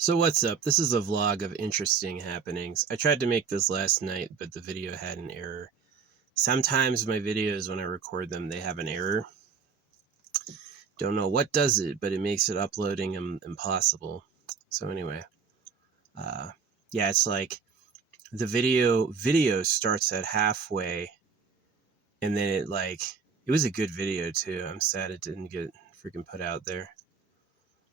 So what's up? This is a vlog of interesting happenings. I tried to make this last night, but the video had an error. Sometimes my videos, when I record them, they have an error. Don't know what does it, but it makes it uploading impossible. So anyway, uh, yeah, it's like the video starts at halfway, and then it was a good video too. I'm sad it didn't get freaking put out there.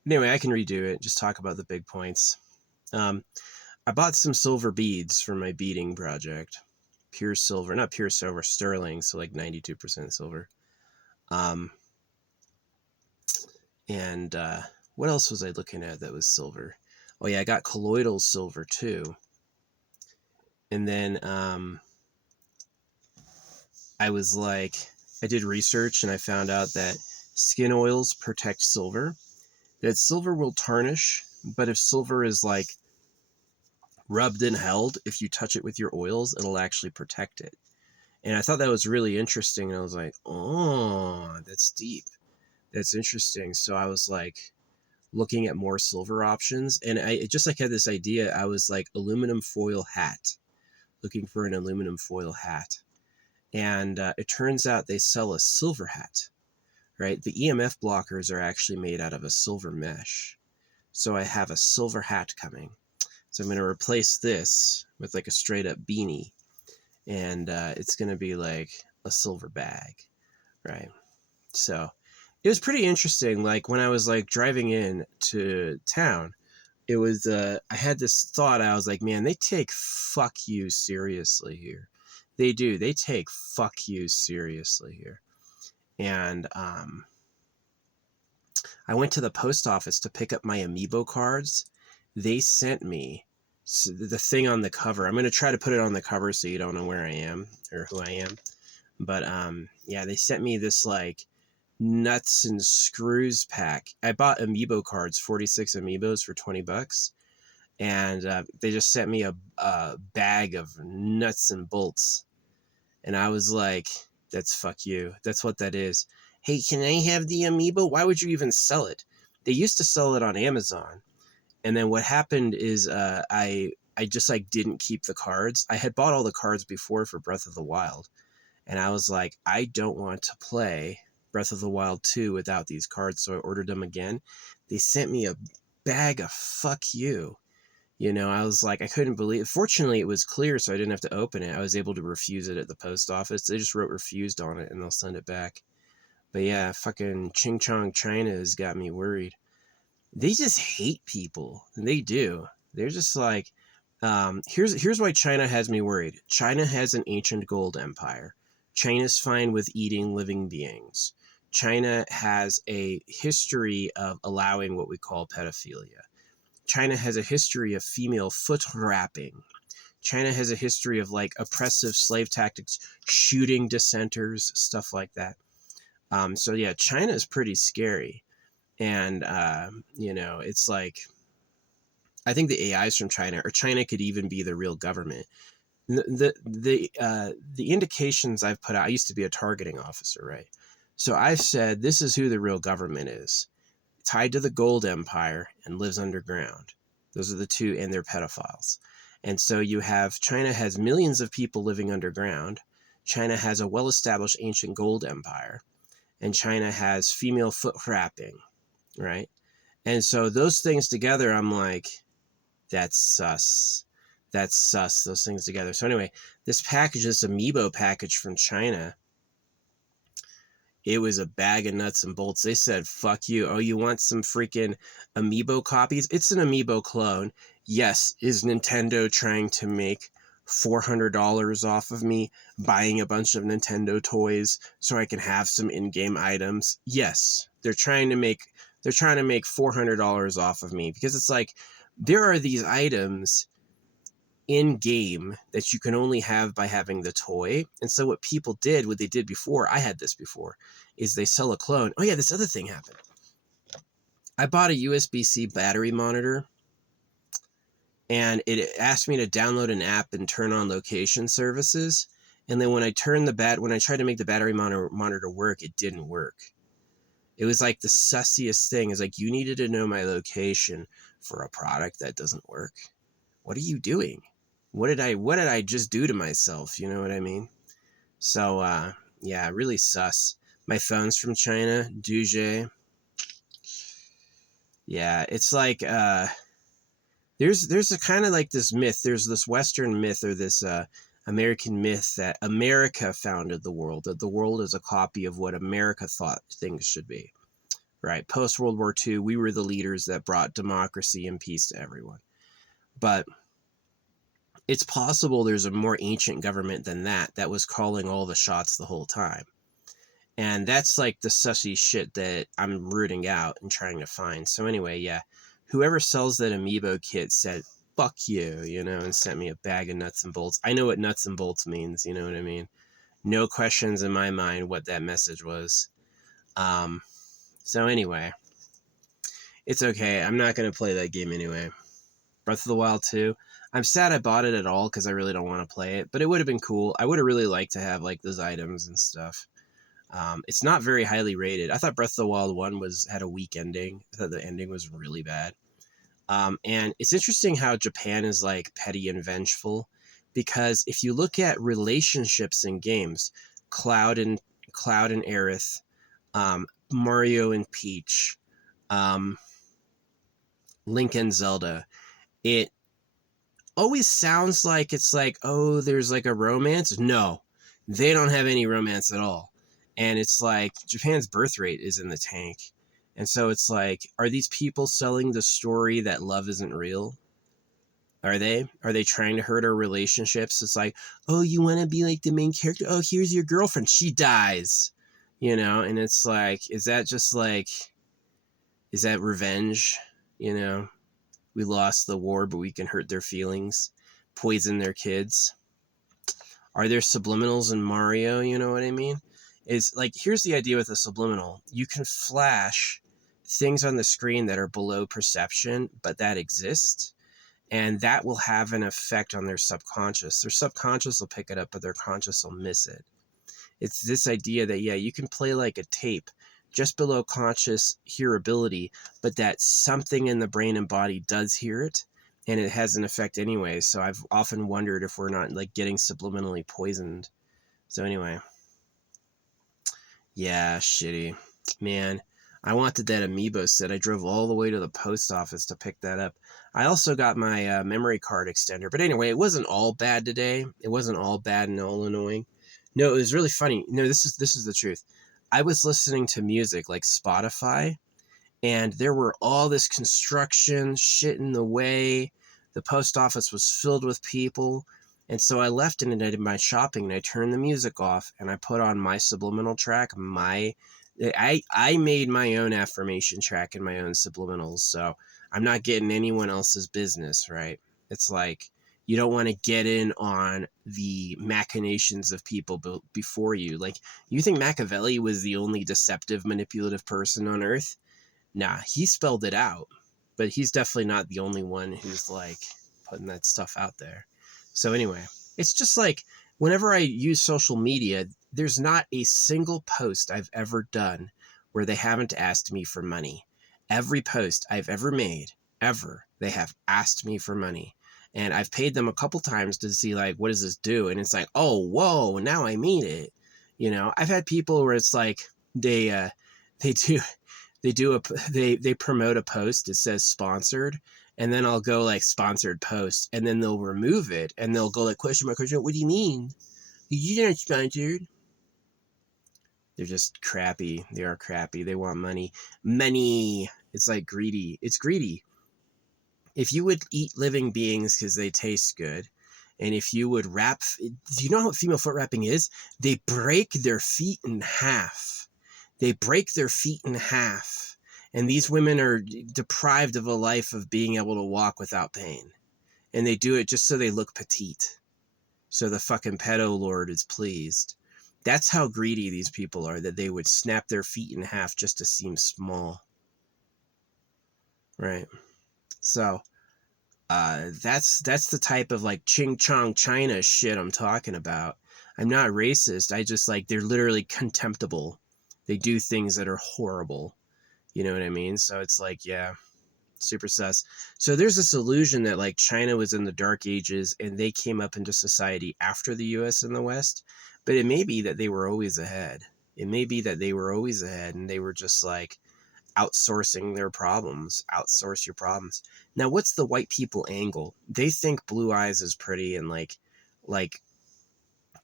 Anyway, I can redo it. Just talk about the big points. Um, I bought some silver beads for my beading project. Pure silver, not pure silver, sterling, so like 92% silver. Um, and what else was I looking at that was silver? Oh yeah, I got colloidal silver too. And then I did research and I found out that skin oils protect silver. That silver will tarnish, but if silver is like rubbed and held, if you touch it with your oils, it'll actually protect it. And I thought that was really interesting. And I was like, oh, that's deep. That's interesting. So I was like looking at more silver options. And I just had this idea. I was like aluminum foil hat, looking for an aluminum foil hat. And it turns out they sell a silver hat, right? The EMF blockers are actually made out of a silver mesh. So I have a silver hat coming. So I'm going to replace this with like a straight up beanie. And it's going to be like a silver bag, right? So it was pretty interesting. Like when I was like driving in to town, it was, I had this thought. I was like, man, they take fuck you seriously here. They do. They take fuck you seriously here. And I went to the post office to pick up my amiibo cards. They sent me the thing on the cover. I'm going to try to put it on the cover so you don't know where I am or who I am. But yeah, they sent me this like nuts and screws pack. I bought amiibo cards, 46 amiibos for $20. And they just sent me a bag of nuts and bolts. And I was like, that's fuck you. That's what that is. Hey, can I have the amiibo? Why would you even sell it? They used to sell it on Amazon. And then what happened is I just like didn't keep the cards. I had bought all the cards before for Breath of the Wild. And I was like, I don't want to play Breath of the Wild 2 without these cards. So I ordered them again. They sent me a bag of fuck you. You know, I was like, I couldn't believe it. Fortunately, it was clear, so I didn't have to open it. I was able to refuse it at the post office. They just wrote refused on it and they'll send it back. But yeah, fucking Ching Chong China has got me worried. They just hate people. They do. They're just like, here's why China has me worried. China has an ancient gold empire. China's fine with eating living beings. China has a history of allowing what we call pedophilia. China has a history of female foot wrapping. China has a history of like oppressive slave tactics, shooting dissenters, stuff like that. So yeah, China is pretty scary. And, you know, it's like, I think the AIs from China, or China could even be the real government. The indications I've put out, I used to be a targeting officer, right? So I've said, this is who the real government is. Tied to the gold empire and lives underground. Those are the two, and they're pedophiles. And so you have, China has millions of people living underground. China has a well-established ancient gold empire. And China has female foot wrapping, right? And so those things together, I'm like, that's sus. That's sus, those things together. So anyway, this package, this amiibo package from China, it was a bag of nuts and bolts. They said, fuck you. Oh, you want some freaking amiibo copies? It's an amiibo clone. Yes, is Nintendo trying to make $400 off of me buying a bunch of Nintendo toys so I can have some in-game items? Yes, they're trying to make $400 off of me, because it's like, there are these items in game that you can only have by having the toy. And so what people did, what they did before, I had this before, is they sell a clone. Oh yeah, this other thing happened. I bought a USB-C battery monitor, and it asked me to download an app and turn on location services. And then when I tried to make the battery monitor work, it didn't work. It was like the sussiest thing. It's like, you needed to know my location for a product that doesn't work. What are you doing? What did I just do to myself? You know what I mean? So, yeah, really sus. My phone's from China, Duje. Yeah, it's like, there's a kind of like this myth. There's this Western myth, or this American myth, that America founded the world, that the world is a copy of what America thought things should be. Right? Post World War II, we were the leaders that brought democracy and peace to everyone. But it's possible there's a more ancient government than that was calling all the shots the whole time. And that's like the sussy shit that I'm rooting out and trying to find. So anyway, yeah, whoever sells that amiibo kit said, fuck you, you know, and sent me a bag of nuts and bolts. I know what nuts and bolts means, you know what I mean? No questions in my mind what that message was. So anyway, it's okay. I'm not going to play that game anyway. Breath of the Wild 2. I'm sad I bought it at all because I really don't want to play it, but it would have been cool. I would have really liked to have like those items and stuff. It's not very highly rated. I thought Breath of the Wild 1 had a weak ending. I thought the ending was really bad. And it's interesting how Japan is like petty and vengeful, because if you look at relationships in games, Cloud and Aerith, Mario and Peach, Link and Zelda, it always sounds like it's like, oh, there's like a romance. No, they don't have any romance at all. And it's like Japan's birth rate is in the tank. And so it's like, are these people selling the story that love isn't real? Are they trying to hurt our relationships? It's like, oh, you want to be like the main character? Oh, here's your girlfriend. She dies, you know? And it's like, is that revenge? You know, we lost the war, but we can hurt their feelings, poison their kids. Are there subliminals in Mario? You know what I mean? Is like, here's the idea with a subliminal. You can flash things on the screen that are below perception, but that exist. And that will have an effect on their subconscious. Their subconscious will pick it up, but their conscious will miss it. It's this idea that, yeah, you can play like a tape just below conscious hearability, but that something in the brain and body does hear it, and it has an effect anyway. So I've often wondered if we're not like getting subliminally poisoned. So anyway, yeah, shitty. Man, I wanted that amiibo set. I drove all the way to the post office to pick that up. I also got my memory card extender. But anyway, it wasn't all bad today. It wasn't all bad and all annoying. No, it was really funny. No, this is the truth. I was listening to music like Spotify, and there were all this construction, shit in the way. The post office was filled with people. And so I left and I did my shopping, and I turned the music off, and I put on my subliminal track. I made my own affirmation track and my own subliminals. So I'm not getting anyone else's business, right? It's like, you don't want to get in on the machinations of people before you. Like, you think Machiavelli was the only deceptive, manipulative person on earth? Nah, he spelled it out, but he's definitely not the only one who's like putting that stuff out there. So anyway, it's just like, whenever I use social media, there's not a single post I've ever done where they haven't asked me for money. Every post I've ever made, they have asked me for money. And I've paid them a couple times to see like, what does this do? And it's like, oh, whoa, now I mean it. You know, I've had people where it's like, they promote a post that says sponsored, and then I'll go like sponsored post, and then they'll remove it, and they'll go like, question mark, what do you mean? You're not sponsored. They're just crappy. They are crappy. They want money. Money. It's like greedy. It's greedy. If you would eat living beings because they taste good, and if you would wrap, do you know what female foot wrapping is? They break their feet in half. And these women are deprived of a life of being able to walk without pain. And they do it just so they look petite. So the fucking pedo lord is pleased. That's how greedy these people are, that they would snap their feet in half just to seem small. Right. So that's the type of like Ching Chong China shit I'm talking about. I'm not racist. I just like, they're literally contemptible. They do things that are horrible. You know what I mean? So it's like, yeah, super sus. So there's this illusion that like China was in the dark ages and they came up into society after the US and the West, but it may be that they were always ahead. It may be that they were always ahead and they were just like outsourcing their problems. Outsource your problems. Now, what's the white people angle? They think blue eyes is pretty, and like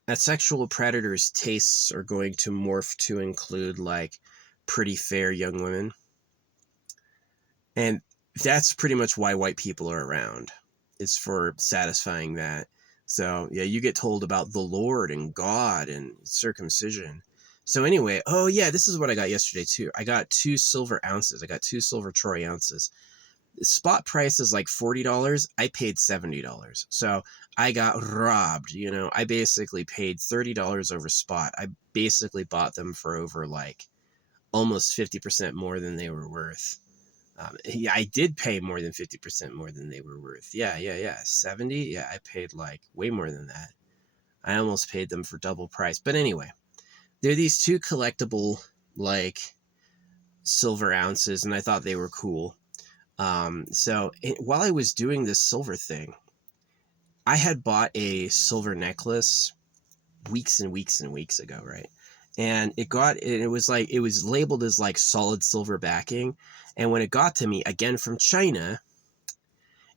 a sexual predator's tastes are going to morph to include like pretty fair young women. And that's pretty much why white people are around. It's for satisfying that. So yeah, you get told about the Lord and God and circumcision. So anyway, oh yeah, this is what I got yesterday too. I got 2 silver ounces. I got 2 silver troy ounces. The spot price is like $40. I paid $70. So I got robbed. You know, I basically paid $30 over spot. I basically bought them for over like almost 50% more than they were worth. Yeah, I did pay more than 50% more than they were worth. Yeah. 70? Yeah, I paid like way more than that. I almost paid them for double price. But anyway, they're these 2 collectible like silver ounces, and I thought they were cool. While I was doing this silver thing, I had bought a silver necklace weeks and weeks and weeks ago, right? And it was like, it was labeled as like solid silver backing. And when it got to me, again from China,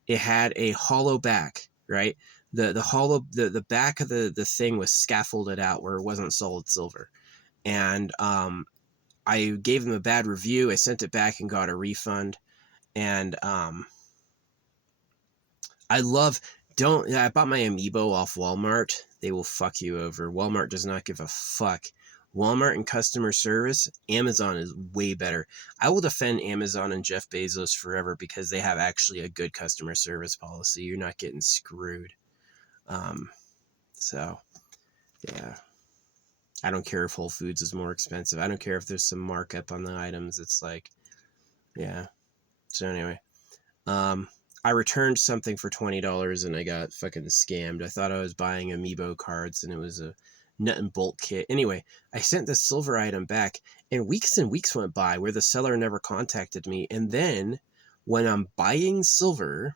it had a hollow back, right? The back of the thing was scaffolded out where it wasn't solid silver. And I gave them a bad review. I sent it back and got a refund. And I bought my amiibo off Walmart. They will fuck you over. Walmart does not give a fuck. Walmart and customer service, Amazon is way better. I will defend Amazon and Jeff Bezos forever because they have actually a good customer service policy. You're not getting screwed. So, yeah. I don't care if Whole Foods is more expensive. I don't care if there's some markup on the items. It's like, yeah. So anyway, I returned something for $20 and I got fucking scammed. I thought I was buying amiibo cards and it was a nut and bolt kit. Anyway, I sent the silver item back and weeks went by where the seller never contacted me. And then when I'm buying silver,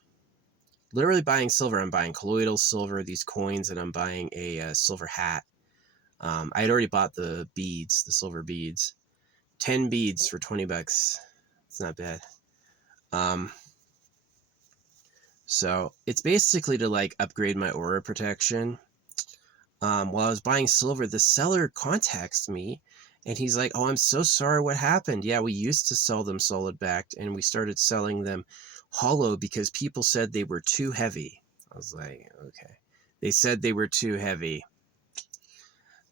literally buying silver, I'm buying colloidal silver, these coins, and I'm buying a silver hat. I had already bought the beads, the silver beads. 10 beads for $20. It's not bad. So it's basically to like upgrade my aura protection. While I was buying silver, the seller contacts me and he's like, "Oh, I'm so sorry. What happened? Yeah, we used to sell them solid backed and we started selling them hollow because people said they were too heavy." I was like, okay. They said they were too heavy.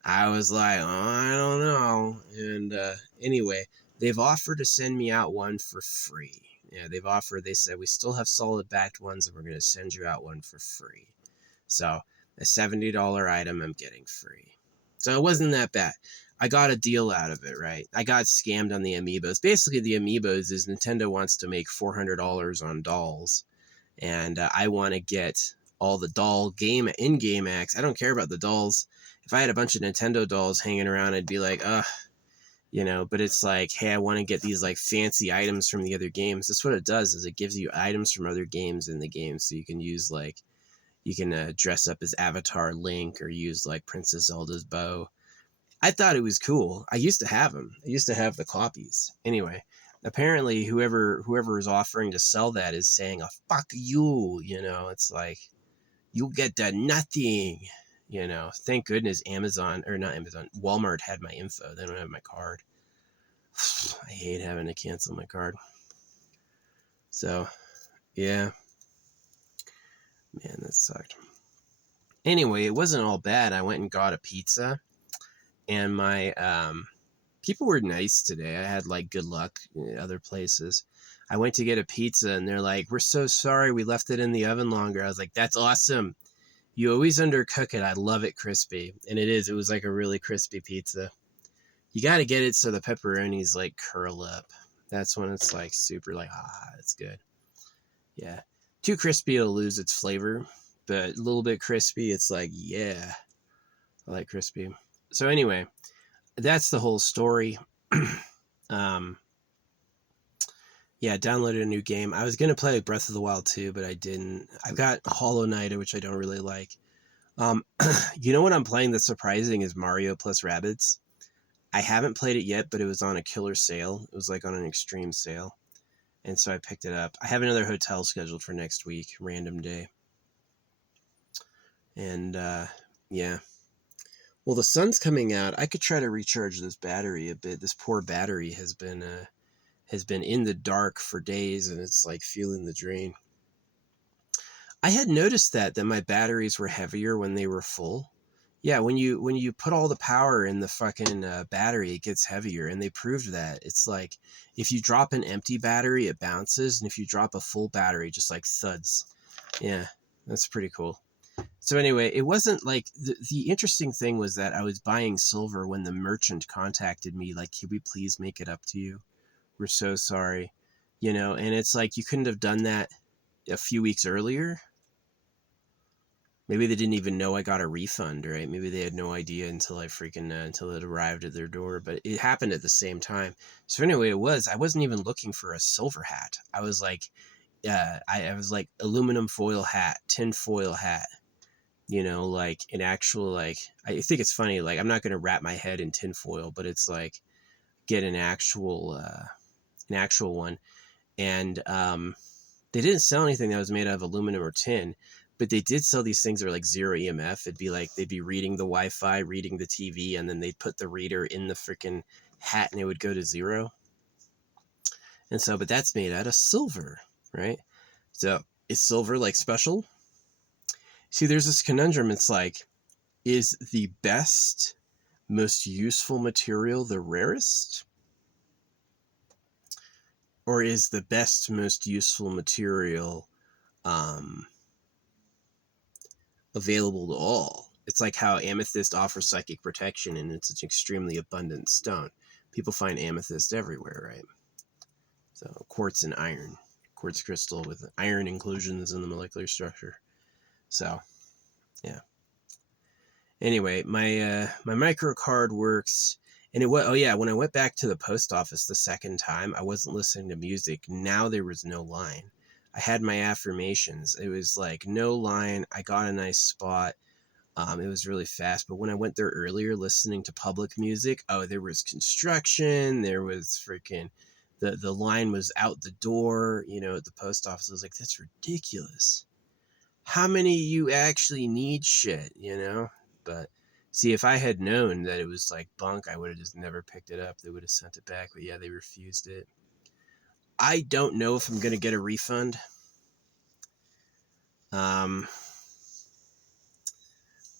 I was like, oh, I don't know. And anyway, they've offered to send me out one for free. Yeah, they said, we still have solid backed ones and we're going to send you out one for free. So a $70 item I'm getting free. So it wasn't that bad. I got a deal out of it, right? I got scammed on the amiibos. Basically, the amiibos is Nintendo wants to make $400 on dolls. And I want to get all the doll in-game acts. I don't care about the dolls. If I had a bunch of Nintendo dolls hanging around, I'd be like, ugh. You know, but it's like, hey, I want to get these like fancy items from the other games. That's what it does, is it gives you items from other games in the game. So you can use like, you can dress up as Avatar Link or use like Princess Zelda's bow. I thought it was cool. I used to have them. I used to have the copies. Anyway, apparently whoever is offering to sell that is saying, oh, fuck you. You know, it's like, you get that nothing. You know, thank goodness Walmart had my info. They don't have my card. I hate having to cancel my card. So, yeah. Man, that sucked. Anyway, it wasn't all bad. I went and got a pizza. And my people were nice today. I had like good luck in other places. I went to get a pizza and they're like, we're so sorry we left it in the oven longer. I was like, that's awesome. You always undercook it. I love it crispy. And it is. It was like a really crispy pizza. You got to get it so the pepperonis like curl up. That's when it's like super like, it's good. Yeah. Too crispy, it'll lose its flavor. But a little bit crispy, it's like, yeah. I like crispy. So anyway, that's the whole story. um, yeah, downloaded a new game. I was gonna play Breath of the Wild 2, but I didn't. I've got Hollow Knight, which I don't really like. Um, you know what I'm playing that's surprising is Mario plus Rabbids. I haven't played it yet, but it was on a killer sale. It was like on an extreme sale. And so I picked it up. I have another hotel scheduled for next week, random day. And yeah. Well, the sun's coming out. I could try to recharge this battery a bit. This poor battery has been in the dark for days, and it's like feeling the drain. I had noticed that my batteries were heavier when they were full. Yeah, when you put all the power in the fucking battery, it gets heavier, and they proved that. It's like if you drop an empty battery, it bounces, and if you drop a full battery, it just like thuds. Yeah, that's pretty cool. So anyway, it wasn't like the interesting thing was that I was buying silver when the merchant contacted me, like, "Can we please make it up to you? We're so sorry," And it's like you couldn't have done that a few weeks earlier. Maybe they didn't even know I got a refund, right? Maybe they had no idea until until it arrived at their door, but it happened at the same time. So anyway, I wasn't even looking for a silver hat. I was like, I was like aluminum foil hat, tin foil hat, like an actual, like, I think it's funny. Like, I'm not going to wrap my head in tin foil, but it's like get an actual one. And, they didn't sell anything that was made out of aluminum or tin, but they did sell these things that are like zero EMF. It'd be like they'd be reading the Wi-Fi, reading the TV, and then they'd put the reader in the freaking hat and it would go to zero. And so, but that's made out of silver, right? So is silver like special? See, there's this conundrum. It's like, is the best, most useful material the rarest? Or is the best, most useful material available to all? It's like how amethyst offers psychic protection and it's an extremely abundant stone. People find amethyst everywhere, right? So quartz and iron. Quartz crystal with iron inclusions in the molecular structure. So, yeah. Anyway, my micro card works. And when I went back to the post office the second time, I wasn't listening to music. Now there was no line. I had my affirmations. It was like no line. I got a nice spot. It was really fast. But when I went there earlier listening to public music, there was construction. There was freaking, the line was out the door, at the post office. I was like, that's ridiculous. How many of you actually need shit, But see, if I had known that it was like bunk, I would have just never picked it up. They would have sent it back. But yeah, they refused it. I don't know if I'm going to get a refund. We'll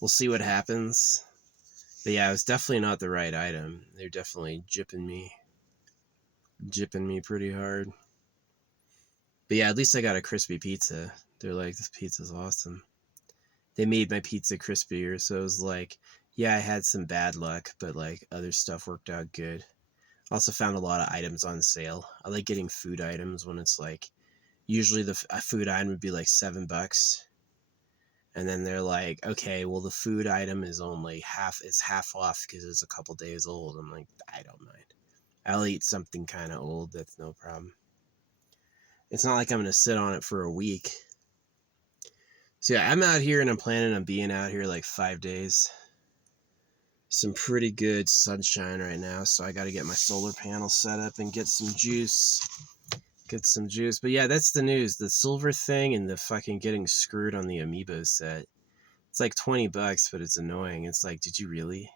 see what happens. But yeah, it was definitely not the right item. They're definitely jipping me pretty hard. But yeah, at least I got a crispy pizza. They're like, this pizza's awesome. They made my pizza crispier, so it was like, yeah, I had some bad luck, but like other stuff worked out good. Also found a lot of items on sale. I like getting food items when it's like, usually the food item would be like $7. And then they're like, okay, well, the food item is only half off because it's a couple days old. I'm like, I don't mind. I'll eat something kind of old. That's no problem. It's not like I'm going to sit on it for a week. So yeah, I'm out here and I'm planning on being out here like 5 days. Some pretty good sunshine right now. So I got to get my solar panel set up and get some juice. But yeah, that's the news. The silver thing and the fucking getting screwed on the amiibo set. It's like $20, but it's annoying. It's like, did you really?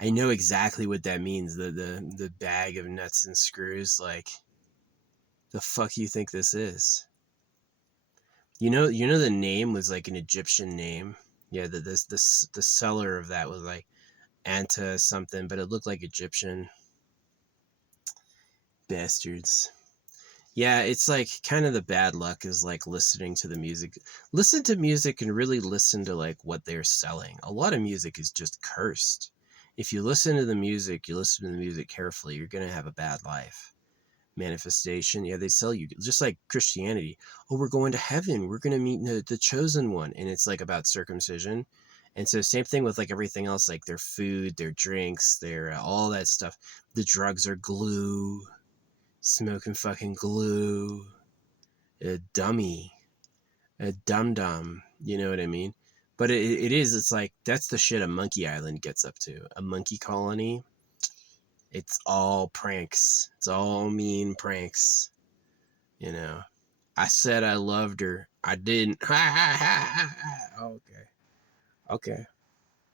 I know exactly what that means. The bag of nuts and screws. Like, the fuck you think this is? You know the name was like an Egyptian name. Yeah, the seller of that was like Anta something, but it looked like Egyptian. Bastards. Yeah, it's like kind of the bad luck is like listening to the music. Listen to music and really listen to like what they're selling. A lot of music is just cursed. If you listen to the music carefully, you're going to have a bad life. Manifestation, yeah, they sell you just like Christianity. Oh, we're going to heaven. We're going to meet the chosen one. And it's like about circumcision. And so same thing with like everything else, like their food, their drinks, their all that stuff. The drugs are glue, smoking fucking glue, a dummy, a dum-dum, you know what I mean? But it's like, that's the shit a monkey island gets up to. A monkey colony, it's all pranks. It's all mean pranks, you know. I said I loved her. I didn't. Ha ha ha ha ha. Okay. Okay.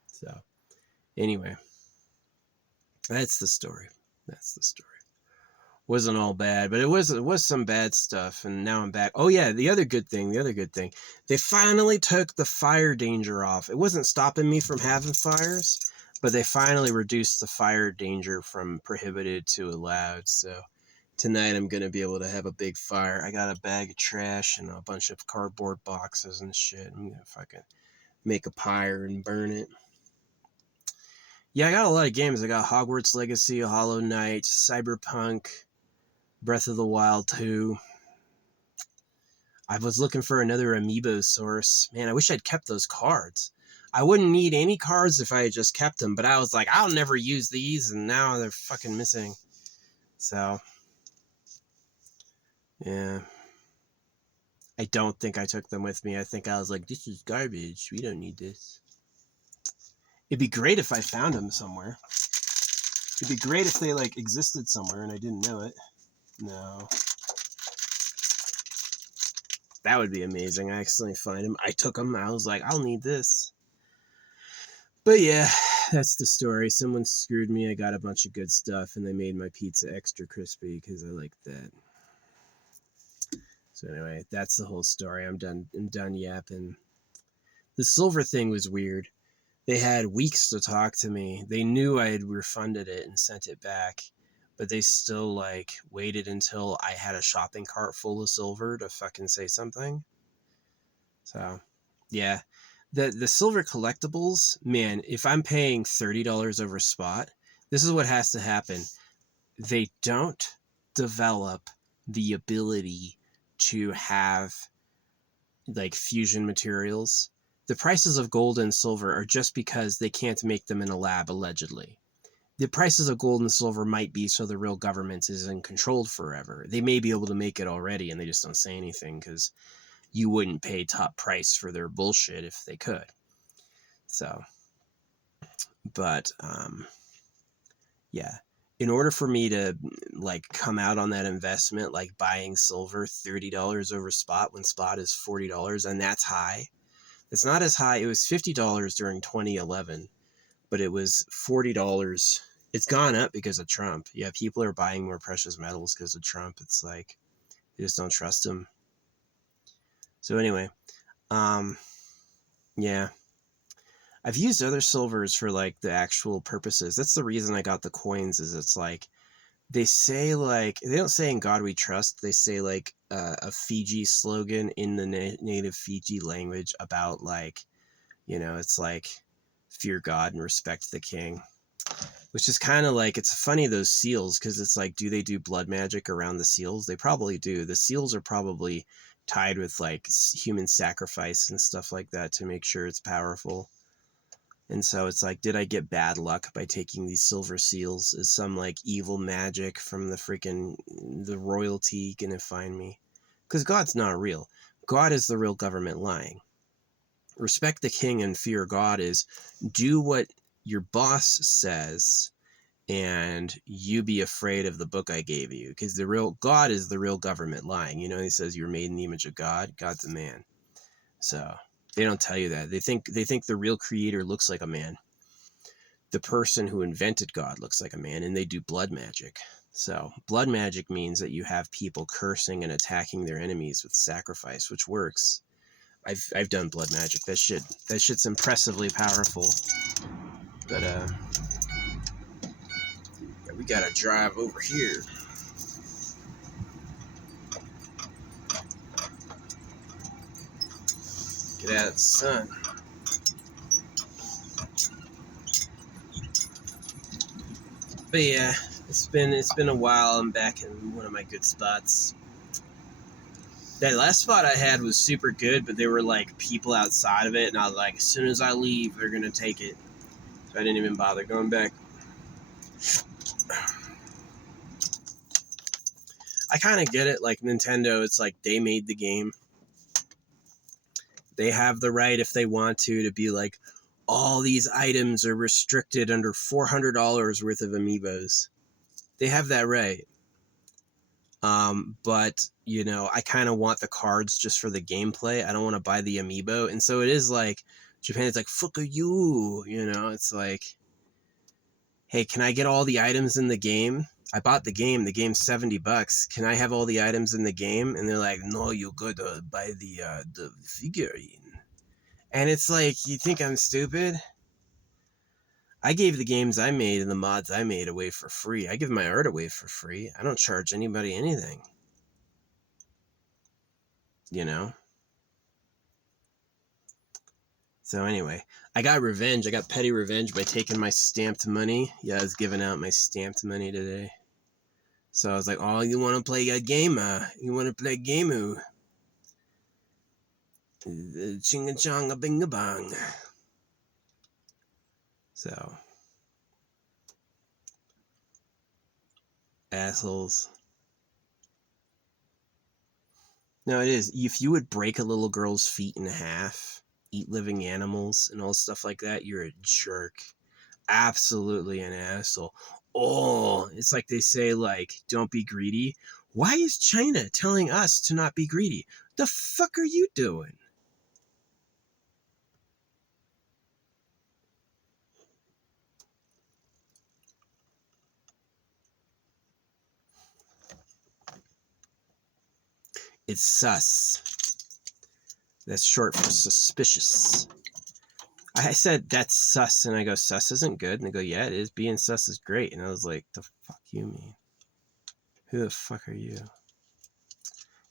So, anyway, that's the story. That's the story. Wasn't all bad, but it was some bad stuff, and now I'm back. Oh yeah, the other good thing, they finally took the fire danger off. It wasn't stopping me from having fires, but they finally reduced the fire danger from prohibited to allowed. So tonight I'm gonna be able to have a big fire. I got a bag of trash and a bunch of cardboard boxes and shit. I'm gonna fucking make a pyre and burn it. Yeah, I got a lot of games. I got Hogwarts Legacy, Hollow Knight, Cyberpunk, Breath of the Wild 2. I was looking for another amiibo source. Man, I wish I'd kept those cards. I wouldn't need any cards if I had just kept them, but I was like, I'll never use these, and now they're fucking missing. So, yeah. I don't think I took them with me. I think I was like, this is garbage. We don't need this. It'd be great if I found them somewhere. It'd be great if they, like, existed somewhere and I didn't know it. No. That would be amazing. I accidentally find them. I took them. I was like, I'll need this. But yeah, that's the story. Someone screwed me. I got a bunch of good stuff, and they made my pizza extra crispy because I like that. So anyway, that's the whole story. I'm done yapping. The silver thing was weird. They had weeks to talk to me. They knew I had refunded it and sent it back, but they still like waited until I had a shopping cart full of silver to fucking say something. So, yeah. The silver collectibles, man, if I'm paying $30 over spot, this is what has to happen. They don't develop the ability to have like fusion materials. The prices of gold and silver are just because they can't make them in a lab, allegedly. The prices of gold and silver might be so the real government isn't controlled forever. They may be able to make it already, and they just don't say anything because you wouldn't pay top price for their bullshit if they could. So, but, yeah. In order for me to, like, come out on that investment, like buying silver $30 over spot when spot is $40, and that's high. It's not as high. It was $50 during 2011, but it was $40. It's gone up because of Trump. Yeah, people are buying more precious metals because of Trump. It's like, they just don't trust him. So anyway, yeah. I've used other silvers for like the actual purposes. That's the reason I got the coins, is it's like, they say like, they don't say "In God We Trust." They say like a Fiji slogan in the native Fiji language about like, you know, it's like, fear God and respect the king. Which is kind of like, it's funny, those seals, because it's like, do they do blood magic around the seals? They probably do. The seals are probably tied with like human sacrifice and stuff like that to make sure it's powerful. And so it's like, did I get bad luck by taking these silver seals? Is some like evil magic from the royalty gonna find me? Because God's not real. God is the real government lying. Respect the king and fear God is do what your boss says, and you be afraid of the book I gave you, because the real God is the real government lying. You know, he says you're made in the image of God. God's a man. So they don't tell you that. They think the real creator looks like a man. The person who invented God looks like a man, and they do blood magic. So blood magic means that you have people cursing and attacking their enemies with sacrifice, which works. I've done blood magic. That shit's impressively powerful. But yeah, we gotta drive over here. Get out of the sun. But yeah, it's been a while. I'm back in one of my good spots. That last spot I had was super good, but there were like people outside of it, and I was like, as soon as I leave, they're gonna take it. So I didn't even bother going back. I kind of get it. Like Nintendo, it's like they made the game. They have the right, if they want to be like, all these items are restricted under $400 worth of amiibos. They have that right. But, you know, I kind of want the cards just for the gameplay. I don't want to buy the amiibo. And so it is like, Japan is like, fuck you. You know, it's like, hey, can I get all the items in the game? I bought the game's $70. Can I have all the items in the game? And they're like, no, you gotta buy the figurine. And it's like, you think I'm stupid? I gave the games I made and the mods I made away for free. I give my art away for free. I don't charge anybody anything. You know? So anyway, I got revenge. I got petty revenge by taking my stamped money. Yeah, I was giving out my stamped money today. So I was like, oh, you want to play a game? You want to play Gameu? Chinga chonga binga bong. So. Assholes. No, it is. If you would break a little girl's feet in half, eat living animals, and all stuff like that, you're a jerk. Absolutely an asshole. Oh, it's like they say, like, don't be greedy. Why is China telling us to not be greedy? The fuck are you doing? It's sus. That's short for suspicious. I said, that's sus, and I go, sus isn't good? And they go, yeah, it is. Being sus is great. And I was like, the fuck you mean? Who the fuck are you?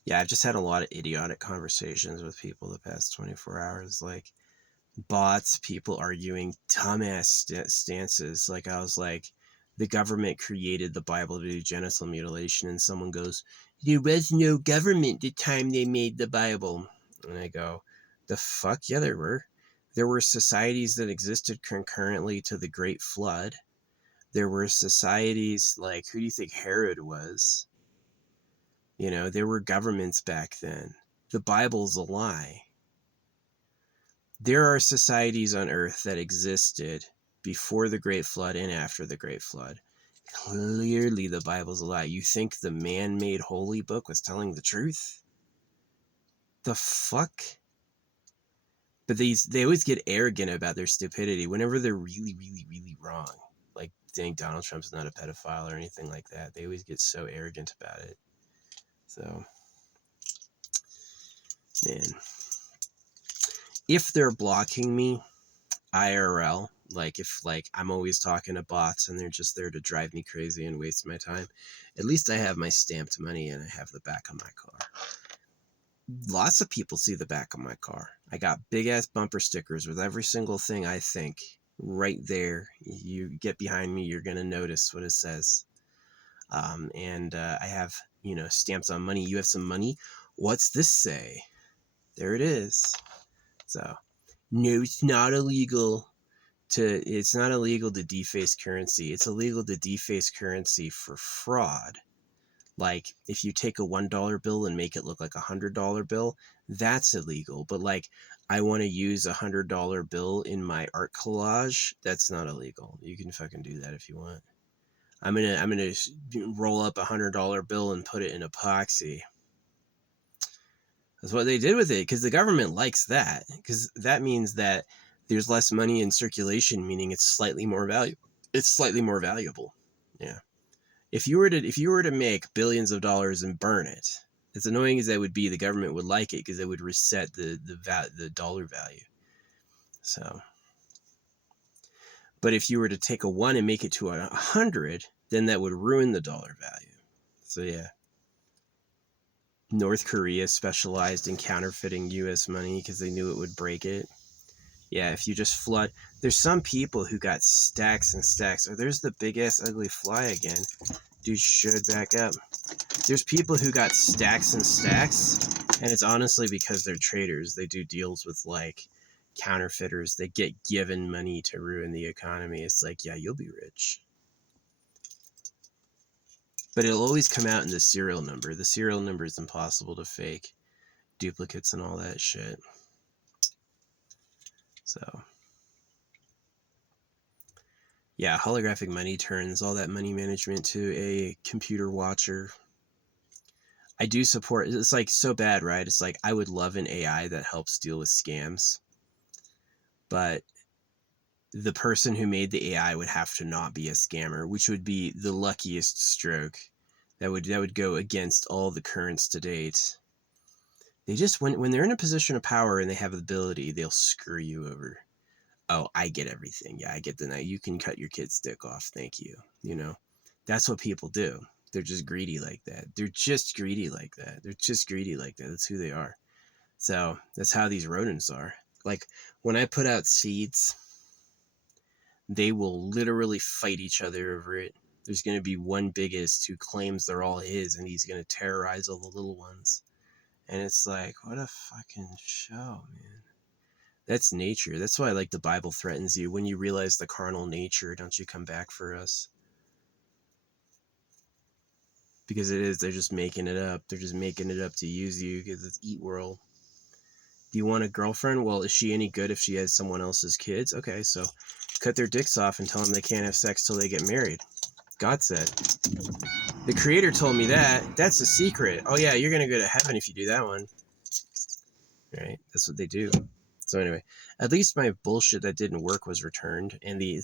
Yeah, I've just had a lot of idiotic conversations with people the past 24 hours. Like, bots, people arguing dumbass stances. Like, I was like, the government created the Bible to do genital mutilation, and someone goes, there was no government the time they made the Bible. And I go, the fuck? Yeah, there were. There were societies that existed concurrently to the Great Flood. There were societies like, who do you think Herod was? You know, there were governments back then. The Bible's a lie. There are societies on Earth that existed before the Great Flood and after the Great Flood. Clearly, the Bible's a lie. You think the man-made holy book was telling the truth? The fuck? But they always get arrogant about their stupidity whenever they're really, really, really wrong. Like saying Donald Trump's not a pedophile or anything like that. They always get so arrogant about it. So, man. If they're blocking me, IRL, like if like I'm always talking to bots and they're just there to drive me crazy and waste my time, at least I have my stamped money and I have the back of my car. Lots of people see the back of my car. I got big ass bumper stickers with every single thing I think right there. You get behind me, you're gonna notice what it says. And I have, you know, stamps on money. You have some money? What's this say? There it is. So, no, it's not illegal to deface currency. It's illegal to deface currency for fraud. Like, if you take a $1 bill and make it look like a $100 bill, that's illegal. But like, I want to use a $100 bill in my art collage, that's not illegal. You can fucking do that if you want. I'm gonna roll up a $100 bill and put it in epoxy. That's what they did with it, because the government likes that, because that means that there's less money in circulation, meaning it's slightly more valuable. It's slightly more valuable. Yeah. If you were to make billions of dollars and burn it, as annoying as that would be, the government would like it because it would reset the dollar value. So, but if you were to take a 1 and make it to 100, then that would ruin the dollar value. So yeah. North Korea specialized in counterfeiting U.S. money because they knew it would break it. Yeah, if you just flood... There's some people who got stacks and stacks. Oh, there's the big-ass ugly fly again. Dude should back up. There's people who got stacks and stacks And it's honestly because they're traders. They do deals with like counterfeiters. They get given money to ruin the economy. It's like, yeah, you'll be rich. But it'll always come out in the serial number. The serial number is impossible to fake. Duplicates and all that shit. So, yeah, holographic money turns all that money management to a computer watcher. I do support, it's like so bad, right? It's like I would love an AI that helps deal with scams, but the person who made the AI would have to not be a scammer, which would be the luckiest stroke. That would go against all the currents to date. They just when they're in a position of power and they have the ability, they'll screw you over. Oh, I get everything. Yeah, I get the night. You can cut your kid's dick off. Thank you. You know, that's what people do. They're just greedy like that. They're just greedy like that. They're just greedy like that. That's who they are. So that's how these rodents are. Like when I put out seeds, they will literally fight each other over it. There's going to be one biggest who claims they're all his and he's going to terrorize all the little ones. And it's like, what a fucking show, man. That's nature. That's why like the Bible threatens you. When you realize the carnal nature, don't you come back for us? Because it is, they're just making it up. They're just making it up to use you because it's eat world. Do you want a girlfriend? Well, is she any good if she has someone else's kids? Okay, so cut their dicks off and tell them they can't have sex till they get married. God said. The creator told me that. That's a secret. Oh yeah, you're going to go to heaven if you do that one. Right? That's what they do. So anyway, at least my bullshit that didn't work was returned, and the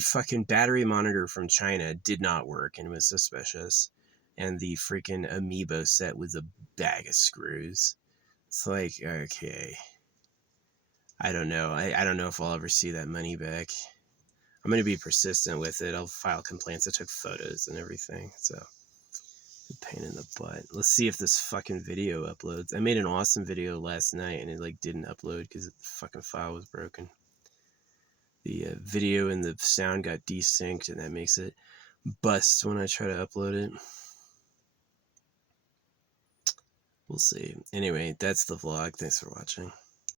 fucking battery monitor from China did not work and was suspicious, and the freaking amiibo set was a bag of screws. It's like, okay, I don't know. I don't know if I'll ever see that money back. I'm going to be persistent with it. I'll file complaints. I took photos and everything. So, a pain in the butt. Let's see if this fucking video uploads. I made an awesome video last night and it like didn't upload because the fucking file was broken. The video and the sound got desynced and that makes it bust when I try to upload it. We'll see. Anyway, that's the vlog. Thanks for watching.